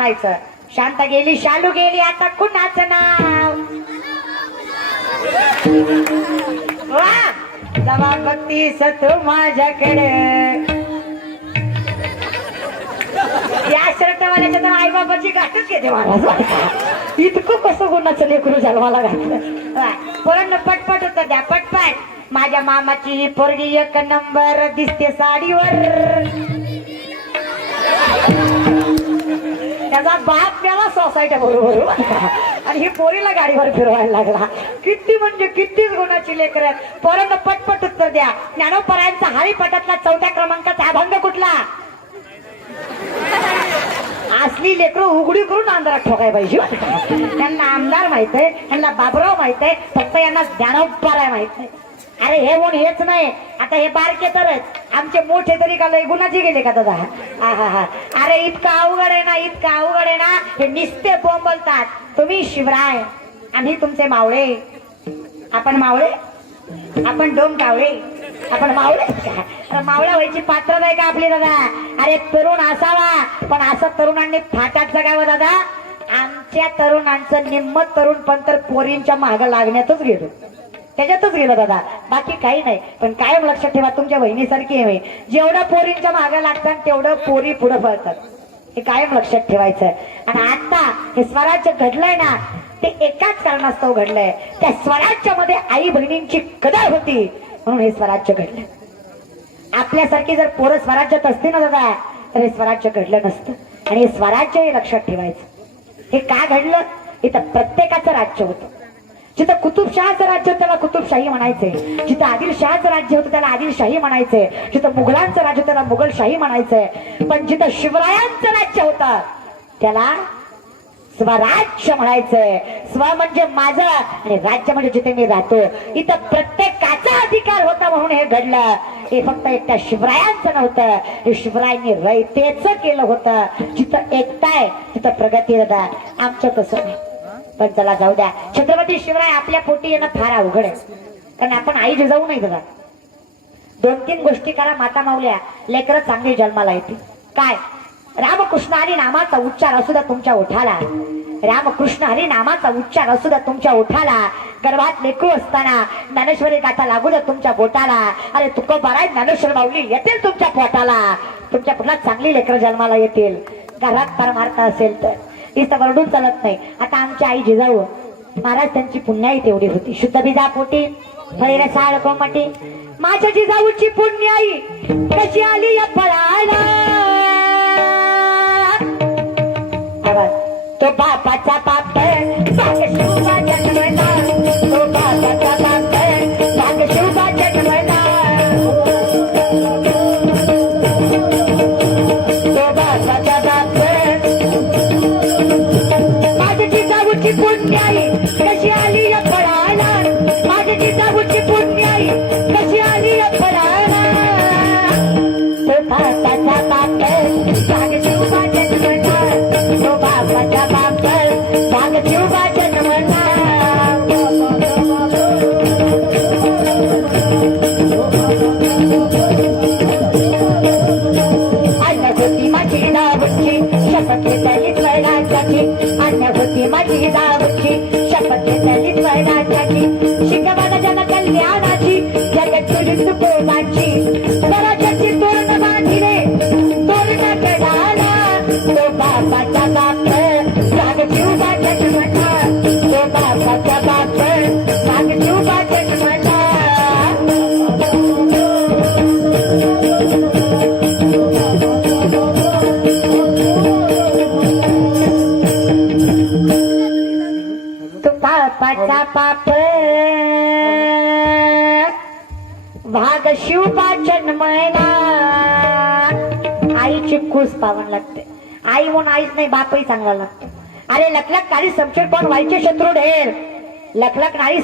म्हणायचं. शांत गेली शालू गेली आता कुणाचं नाव. वा जवा बघतीस तू माझ्याकडे. या शर्टवाल्याच्या तर आई बाबाची गाठच घेते महाराज. इतकं कसं गुणाचं लेकरू जन्माला घातलं. पोरांना पटपट होतं द्या पटपट. माझ्या मामाची ही पोरगी एक नंबर दिसते साडीवर. त्याचा बाप त्याला सोसायटी बरोबर आणि ही पोरीला गाडीवर फिरवायला लागला. किती म्हणजे कितीच गुणाची लेकर. पोरांना पटपट उत्तर द्या. ज्ञानोपरायांचा हरिपटातला 4थ्या क्रमांकाचा अभंग कुठला. असली लेकरं उघडी करून अंधारात ठोकाय पाहिजे. त्यांना आमदार माहित आहे, त्यांना बाबराव माहित आहे, फक्त यांना ज्ञानोपराय माहित नाही. अरे हे कोण हेच नाही. आता हे बारके तरच आमचे मोठे तरी का लय गुणाची गेले का दादा. अरे इतकं अवघड आहे ना, इतकं अवघड आहे ना. हे निस्ते बोंबलतात. तुम्ही शिवराय आम्ही तुमचे मावळे. आपण मावळे, आपण डोम कावळे, आपण मावळे. मावळ्या व्हायची पात्र नाही का आपली दादा. अरे तरुण असावा पण असं तरुणांनी फाटात जगावं दादा. आमच्या तरुणांचं निम्म तरुण पण तर पोरींच्या मागं लागण्यातच गेलो, त्याच्यातच गेलं दादा. बाकी काही नाही. पण कायम लक्षात ठेवा तुमच्या बहिणीसारखी आहे. जेवढं पोरींच्या मागं लागतात तेवढं पोरी पुढे पळतात. हे कायम लक्षात ठेवायचं. आणि आता हे स्वराज्य घडलंय ना ते एकाच कारणास्तव घडलंय. त्या स्वराज्यामध्ये आई बहिणींची कदर होती म्हणून हे स्वराज्य घडलं. आपल्यासारखी जर पोरं स्वराज्यात असते ना दादा तर हे स्वराज्य घडलं नसतं. आणि हे स्वराज्य हे लक्षात ठेवायचं. हे का घडलं. इथं प्रत्येकाचं राज्य होतं. जिथं कुतुबशहाचं राज्य होतं त्याला कुतुबशाही म्हणायचंय. जिथं आदिलशहाचं राज्य होतं त्याला आदिलशाही म्हणायचंय. जिथं मुघलांचं राज्य त्याला मुघलशाही म्हणायचंय. पण जिथं शिवरायांचं राज्य होतं त्याला स्वराज्य म्हणायचंय. स्व म्हणजे माझं आणि राज्य म्हणजे जिथे मी राहतो. इथं प्रत्येकाचा अधिकार होता म्हणून हे घडलं. हे फक्त एकट्या शिवरायांचं नव्हतं. हे शिवरायांनी रयतेच केलं होतं. जिथं एकता आहे तिथं प्रगती होता. आमचं तसं नाही. पण चला जाऊ द्या. छत्रपती शिवराय आपल्या पोटी येणं फार अवघड आहे. कारण आपण आई जिजाऊ नाही बघा. 2-3 गोष्टी करा माता माऊल्या लेकरं चांगली जन्माला येते. काय. रामकृष्ण हरी नामाचा उच्चार असू द्या तुमच्या ओठाला. रामकृष्ण हरी नामाचा उच्चार असू द्या तुमच्या ओठाला. गर्भात लेकरू असताना ज्ञानेश्वरी गाथा लागू द्या तुमच्या बोटाला. अरे तुकोबाराय ज्ञानेश्वर माऊली येतील तुमच्या पोटाला. तुमच्या पोटात चांगली लेकरं जन्माला येतील. घरात परमार्थ असेल तर इथं वरडून चालत नाही. आता आमची आई जिजाऊ महाराज त्यांची पुण्याई तेवढी होती. शुद्ध बीजा पोटी फैर साळ कोमटी. माझ्या जिजाऊची पुण्याई कशी आली या फळाला. तो बापाचा बाप भाग शिवबा जन्मला. तो बापाचा बाप भाग शिवबा जन्मला. तो बापाचा बाप माझ्या जिजाऊची पुण्याई कशी आली या फळाला. माझ्या जिजाऊची पुण्याई कशी आली या फळाला. तो बापाचा बाप भाग शिवबा जन्मला. तो बापाचा बाप भाग शिवबा जन्मला. अन्न होती माझी दावची शपथ घेतली स्वराज्याची. अन्न होती माझी दावची शपथ घेतली स्वराज्याची. शिकवाला जन कल्याणाची जगत तुझी तुकोबाची. स्वराज्याची तोरण बांधिले तोरण कडाला. तो बापाचा बाप भाग शिवबा जन्मला. तो बापाचा बाप भाग शिवबा जन्मला. तो बापाचा बाप भाग शिवबा जन्मला. आईची खूस पावन लागते. आई म्हणून आईच नाही बापही चांगला लागतो. अरे लखलख काळी समशेर कोण व्हायचे शत्रू ढेर. लखलख नाळी